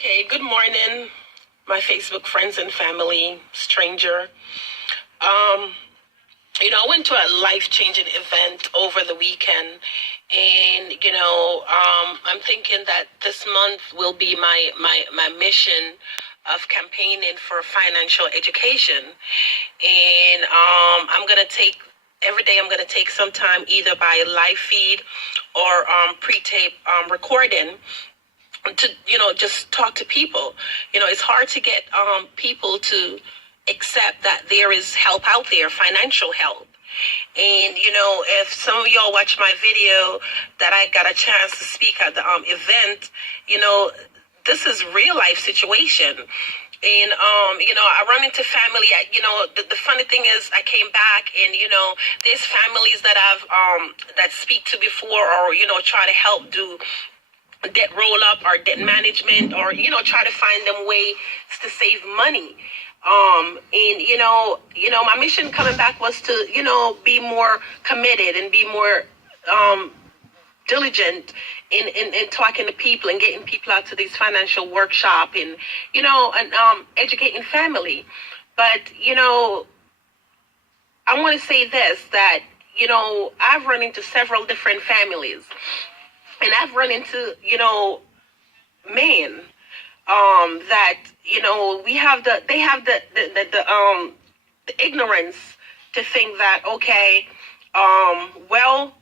Okay, good morning, my Facebook friends and family, stranger. Um, I went to a life-changing event over the weekend, and I'm thinking that this month will be my mission of campaigning for financial education, and I'm gonna take every day. I'm gonna take some time either by live feed or pre-tape recording to just talk to people. It's hard to get people to accept that there is help out there, financial help. And if some of y'all watch my video that I got a chance to speak at the event, this is real life situation. And I run into family. The funny thing is, I came back, and there's families that I've that speak to before, or try to help do debt roll up or debt management, or try to find them ways to save money. And my mission coming back was to be more committed and be more diligent in talking to people and getting people out to these financial workshop, and educating family. But I want to say this, that I've run into several different families, and I've run into men that they have the ignorance to think that, okay, well,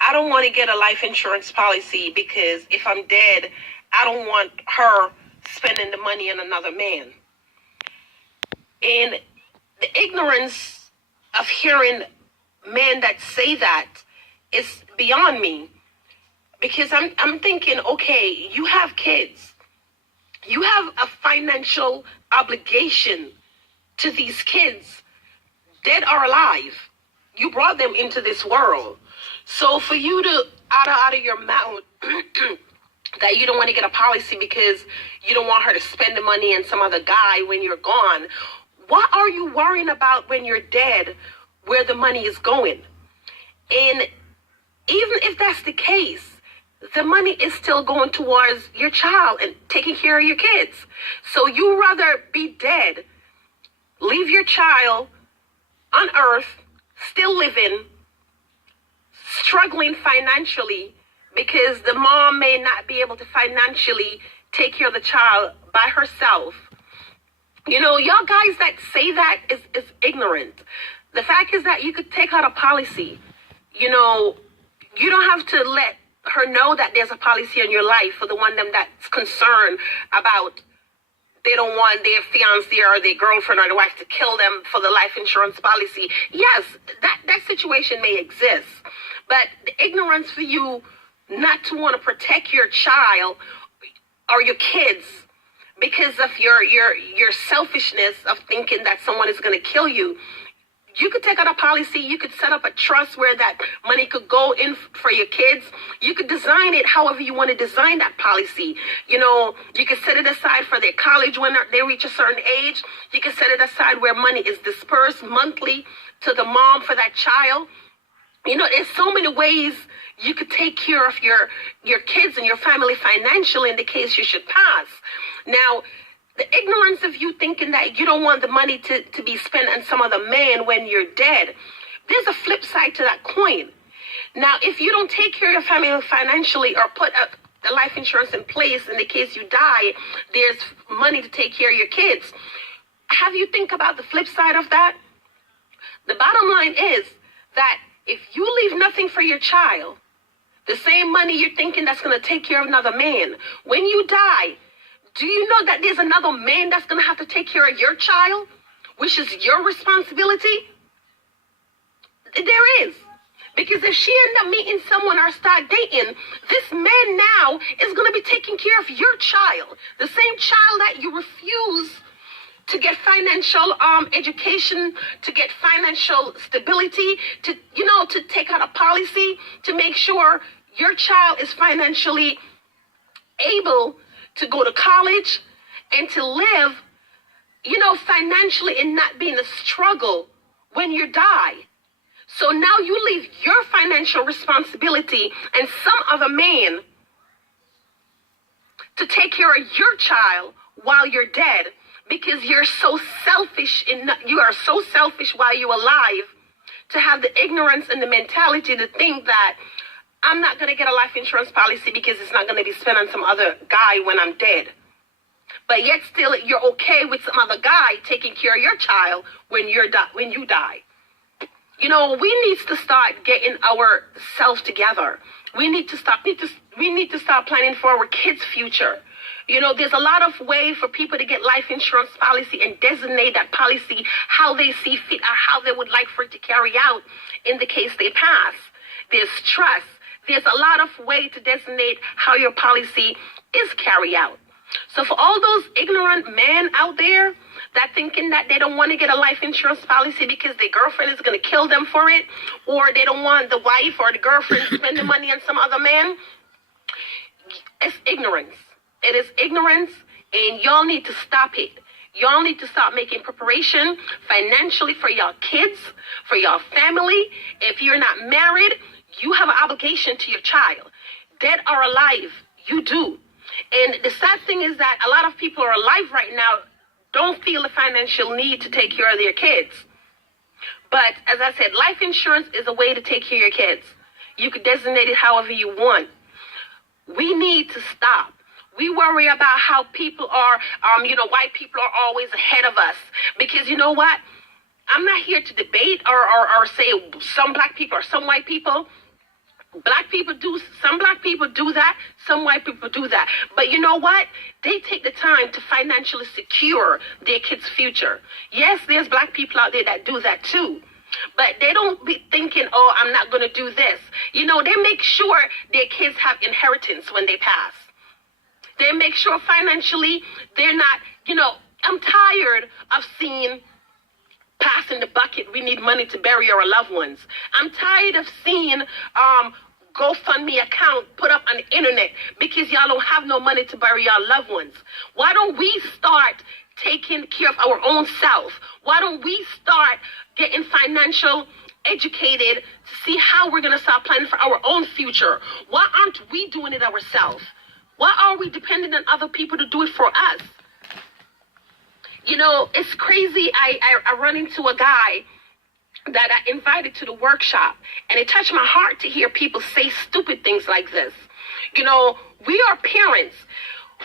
I don't want to get a life insurance policy because if I'm dead, I don't want her spending the money on another man. And the ignorance of hearing men that say that is beyond me. Because I'm thinking, okay, you have kids. You have a financial obligation to these kids, dead or alive. You brought them into this world. So for you to out of your mouth that you don't want to get a policy because you don't want her to spend the money on some other guy when you're gone, what are you worrying about when you're dead, where the money is going? And even if that's the case, the money is still going towards your child and taking care of your kids. So you rather be dead, leave your child on earth, still living, struggling financially because the mom may not be able to financially take care of the child by herself. Y'all guys that say that is ignorant. The fact is that you could take out a policy. You don't have to let her know that there's a policy in your life for the one them that's concerned about they don't want their fiance or their girlfriend or their wife to kill them for the life insurance policy. Yes, that situation may exist, but the ignorance for you not to want to protect your child or your kids because of your selfishness of thinking that someone is going to kill you. You could take out a policy. You could set up a trust where that money could go in for your kids. You could design it however you want to design that policy. You could set it aside for their college when they reach a certain age. You could set it aside where money is dispersed monthly to the mom for that child. There's so many ways you could take care of your kids and your family financially in the case you should pass. Now, the ignorance of you thinking that you don't want the money to be spent on some other man when you're dead, there's a flip side to that coin. Now, if you don't take care of your family financially or put the life insurance in place in the case you die, there's money to take care of your kids. Have you think about the flip side of that? The bottom line is that if you leave nothing for your child, the same money you're thinking that's going to take care of another man, when you die, do you know that there's another man that's going to have to take care of your child, which is your responsibility? There is. Because if she end up meeting someone or start dating, this man now is going to be taking care of your child. The same child that you refuse to get financial education, to get financial stability, to take out a policy to make sure your child is financially able to go to college and to live, financially and not being a struggle when you die. So now you leave your financial responsibility and some other man to take care of your child while you're dead because you're so selfish. You are so selfish while you're alive to have the ignorance and the mentality to think that I'm not going to get a life insurance policy because it's not going to be spent on some other guy when I'm dead. But yet still you're okay with some other guy taking care of your child when you die. You know, we need to start getting ourselves together. We need to start planning for our kids' future. You know, there's a lot of way for people to get life insurance policy and designate that policy how they see fit or how they would like for it to carry out in the case they pass. There's trust. There's a lot of way to designate how your policy is carried out. So for all those ignorant men out there that thinking that they don't want to get a life insurance policy because their girlfriend is going to kill them for it, or they don't want the wife or the girlfriend to spend the money on some other man, it's ignorance. It is ignorance, and y'all need to stop it. Y'all need to start making preparation financially for y'all kids, for y'all family. If you're not married, you have an obligation to your child. Dead or alive, you do. And the sad thing is that a lot of people are alive right now don't feel the financial need to take care of their kids. But as I said, life insurance is a way to take care of your kids. You could designate it however you want. We need to stop. We worry about how people are, white people are always ahead of us. Because you know what? I'm not here to debate or say some black people or some white people. Some black people do that, some white people do that. But you know what? They take the time to financially secure their kids' future. Yes, there's black people out there that do that too. But they don't be thinking, oh, I'm not going to do this. You know, they make sure their kids have inheritance when they pass. They make sure financially they're not, I'm tired of seeing passing the bucket, we need money to bury our loved ones. I'm tired of seeing GoFundMe account put up on the internet because y'all don't have no money to bury your loved ones. Why don't we start taking care of our own self? Why don't we start getting financial educated to see how we're going to start planning for our own future? Why aren't we doing it ourselves? Why are we dependent on other people to do it for us? You know, it's crazy. I run into a guy that I invited to the workshop, and it touched my heart to hear people say stupid things like this. You know, we are parents.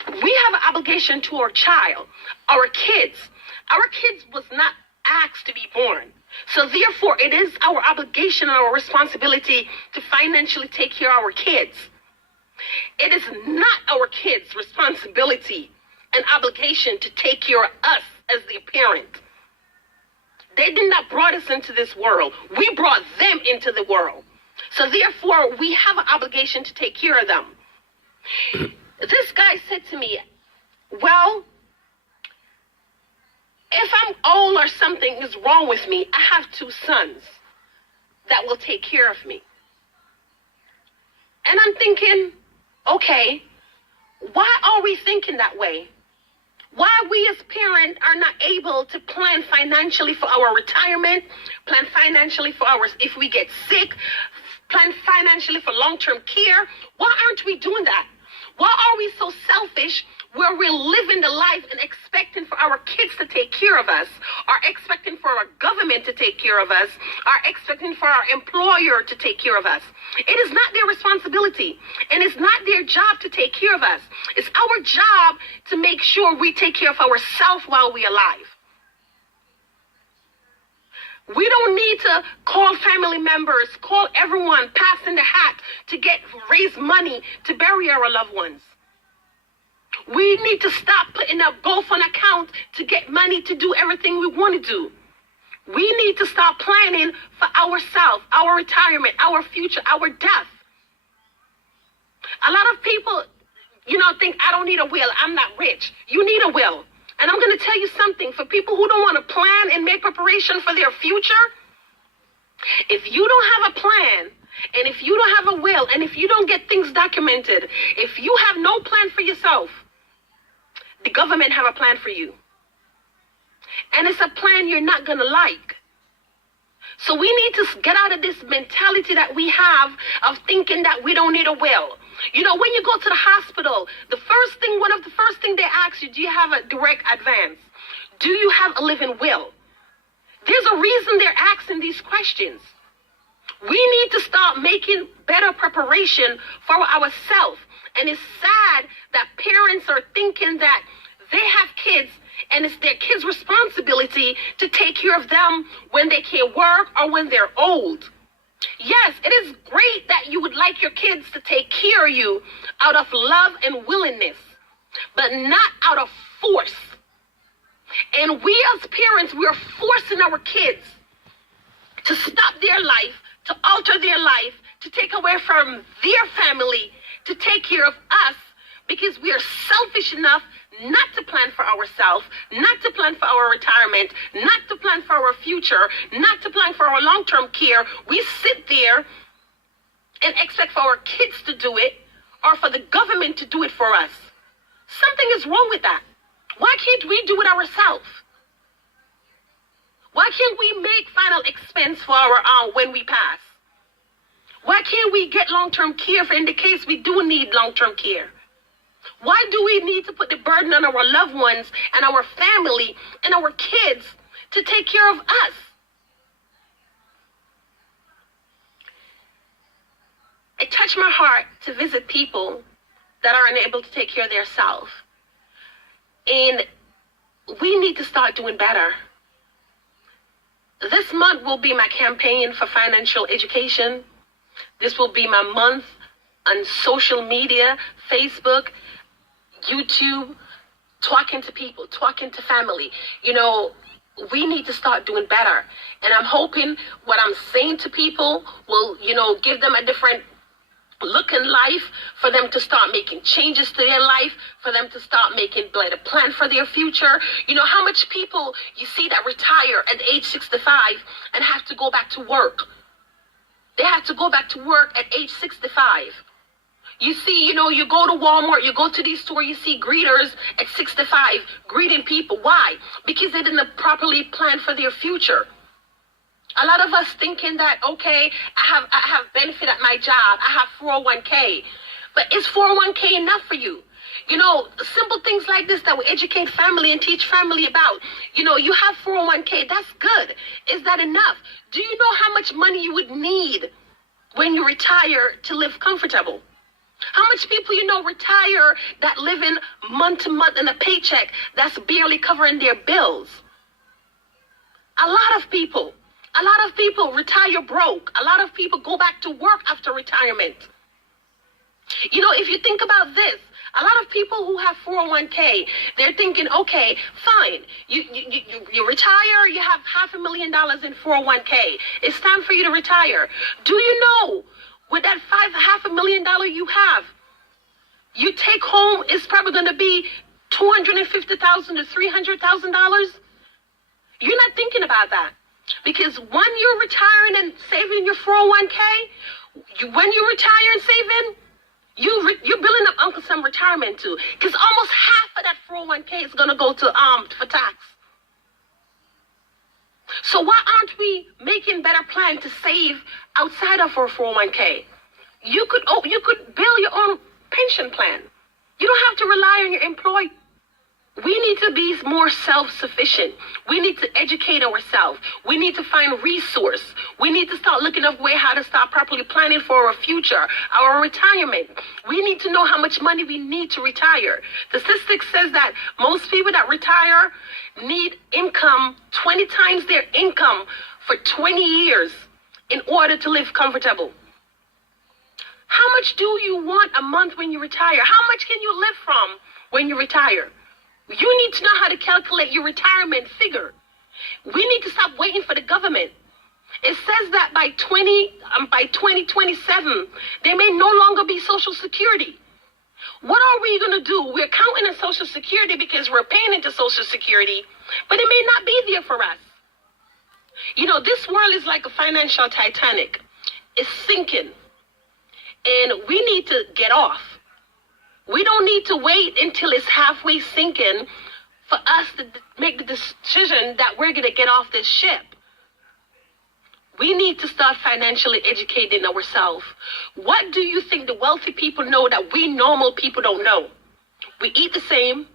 We have an obligation to our child, our kids. Our kids was not asked to be born. So therefore, it is our obligation and our responsibility to financially take care of our kids. It is not our kids' responsibility and obligation to take care of us as their parent. They did not brought us into this world. We brought them into the world. So therefore, we have an obligation to take care of them. This guy said to me, well, if I'm old or something is wrong with me, I have 2 sons that will take care of me. And I'm thinking, okay, why are we thinking that way? Why we as parents are not able to plan financially for our retirement, plan financially for if we get sick, plan financially for long-term care. Why aren't we doing that? Why are we so selfish where we're living the life and expecting for our kids to take care of us, are expecting for our government to take care of us, are expecting for our employer to take care of us? It is not their responsibility, and it's not their job to take care of us. It's our job to make sure we take care of ourselves while we're alive. We don't need to call family members, call everyone, pass in the hat to raise money to bury our loved ones. We need to stop putting up GoFundMe account to get money to do everything we want to do. We need to start planning for ourselves, our retirement, our future, our death. A lot of people, think I don't need a will. I'm not rich. You need a will. And I'm going to tell you something. For people who don't want to plan and make preparation for their future, if you don't have a plan, and if you don't have a will, and if you don't get things documented, if you have no plan for yourself, the government have a plan for you. And it's a plan you're not going to like. So we need to get out of this mentality that we have of thinking that we don't need a will. You know, when you go to the hospital, one of the first thing they ask you, do you have a direct advance? Do you have a living will? There's a reason they're asking these questions. We need to start making better preparation for ourselves. And it's sad that parents are thinking that they have kids and it's their kids' responsibility to take care of them when they can't work or when they're old. Yes, it is great that you would like your kids to take care of you out of love and willingness, but not out of force. And we as parents, we are forcing our kids to stop their life, to alter their life, to take away from their family, to take care of us, because we are selfish enough not to plan for ourselves, not to plan for our retirement, not to plan for our future, not to plan for our long-term care. We sit there and expect for our kids to do it or for the government to do it for us. Something is wrong with that. Why can't we do it ourselves? Why can't we make final expense for our when we pass? Why can't we get long-term care for in the case we do need long-term care? Why do we need to put the burden on our loved ones and our family and our kids to take care of us? It touched my heart to visit people that are unable to take care of themselves. And we need to start doing better. This month will be my campaign for financial education. This will be my month on social media, Facebook, YouTube, talking to people, talking to family. You know, we need to start doing better. And I'm hoping what I'm saying to people will, give them a different look in life, for them to start making changes to their life, for them to start making better plan for their future. You know, how much people you see that retire at age 65 and have to go back to work. They have to go back to work at age 65. You see, you go to Walmart, you go to these stores, you see greeters at 65 greeting people. Why? Because they didn't properly plan for their future. A lot of us thinking that, okay, I have benefit at my job, I have 401k, but is 401k enough for you? Simple things like this that we educate family and teach family about. You have 401k, that's good. Is that enough? Do you know how much money you would need when you retire to live comfortable? How much people retire that living month to month in a paycheck that's barely covering their bills? A lot of people retire broke. A lot of people go back to work after retirement. If you think about this, a lot of people who have 401k, they're thinking, okay, fine. You retire, you have $500,000 in 401k. It's time for you to retire. Do you know, with that $500,000 you have, you take home is probably going to be $250,000 to $300,000? You're not thinking about that. Because when you're retiring and saving your 401k, when you retire and saving, you're building up Uncle Sam retirement too. Because almost half of that 401k is going to go to for tax. So why aren't we making better plans to save outside of our 401k? You could build your own pension plan. You don't have to rely on your employer. We need to be more self-sufficient. We need to educate ourselves. We need to find resource. We need to start looking up way how to start properly planning for our future, our retirement. We need to know how much money we need to retire. The statistics says that most people that retire need income 20 times their income for 20 years in order to live comfortable. How much do you want a month when you retire? How much can you live from when you retire? You need to know how to calculate your retirement figure. We need to stop waiting for the government. It says that by 2027, there may no longer be Social Security. What are we going to do? We're counting on Social Security because we're paying into Social Security, but it may not be there for us. This world is like a financial Titanic. It's sinking, and we need to get off. We don't need to wait until it's halfway sinking for us to make the decision that we're going to get off this ship. We need to start financially educating ourselves. What do you think the wealthy people know that we normal people don't know? We eat the same.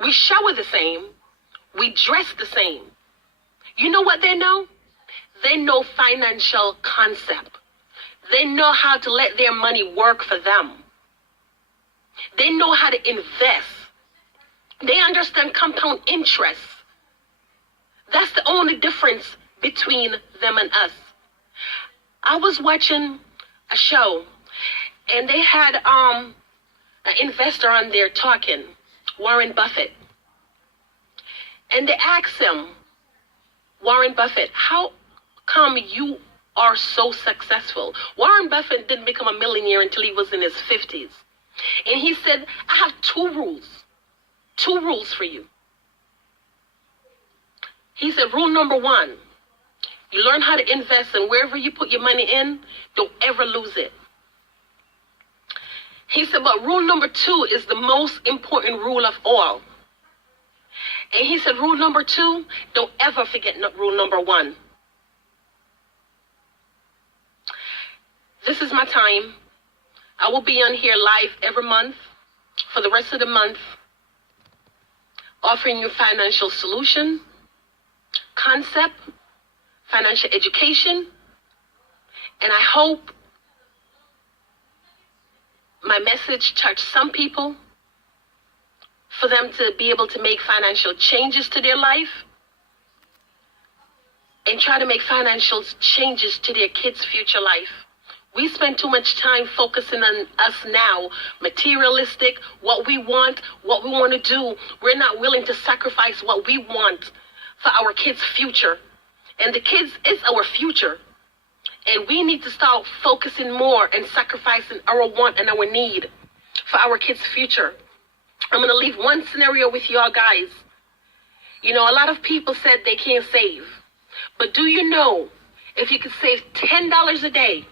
We shower the same. We dress the same. You know what they know? They know financial concept. They know how to let their money work for them. They know how to invest. They understand compound interest. That's the only difference between them and us. I was watching a show, and they had an investor on there talking, Warren Buffett. And they asked him, Warren Buffett, how come you are so successful? Warren Buffett didn't become a millionaire until he was in his 50s. And he said, I have two rules for you. He said, rule number one, you learn how to invest, and wherever you put your money in, don't ever lose it. He said, but rule number two is the most important rule of all. And he said, rule number two, don't ever forget rule number one. This is my time. I will be on here live every month for the rest of the month, offering you financial solution, concept, financial education, and I hope my message touched some people for them to be able to make financial changes to their life and try to make financial changes to their kids' future life. We spend too much time focusing on us now, materialistic, what we want to do. We're not willing to sacrifice what we want for our kids' future. And the kids is our future. And we need to start focusing more and sacrificing our want and our need for our kids' future. I'm going to leave one scenario with y'all guys. You know, a lot of people said they can't save. But do you know, if you could save $10 a day,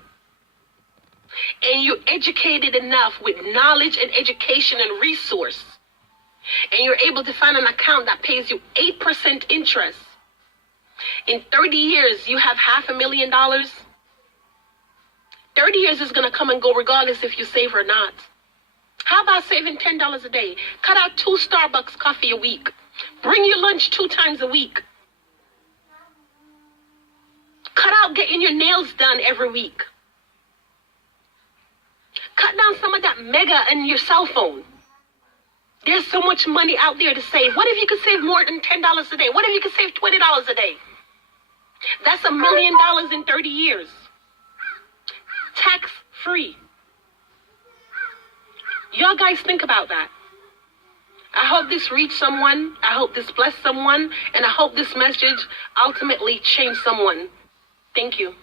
and you're educated enough with knowledge and education and resource, and you're able to find an account that pays you 8% interest, in 30 years, you have $500,000. 30 years is going to come and go regardless if you save or not. How about saving $10 a day? Cut out 2 Starbucks coffee a week. Bring your lunch 2 times a week. Cut out getting your nails done every week. Cut down some of that mega in your cell phone. There's so much money out there to save. What if you could save more than $10 a day? What if you could save $20 a day? That's $1 million in 30 years. Tax free. Y'all guys think about that. I hope this reached someone. I hope this blessed someone. And I hope this message ultimately changed someone. Thank you.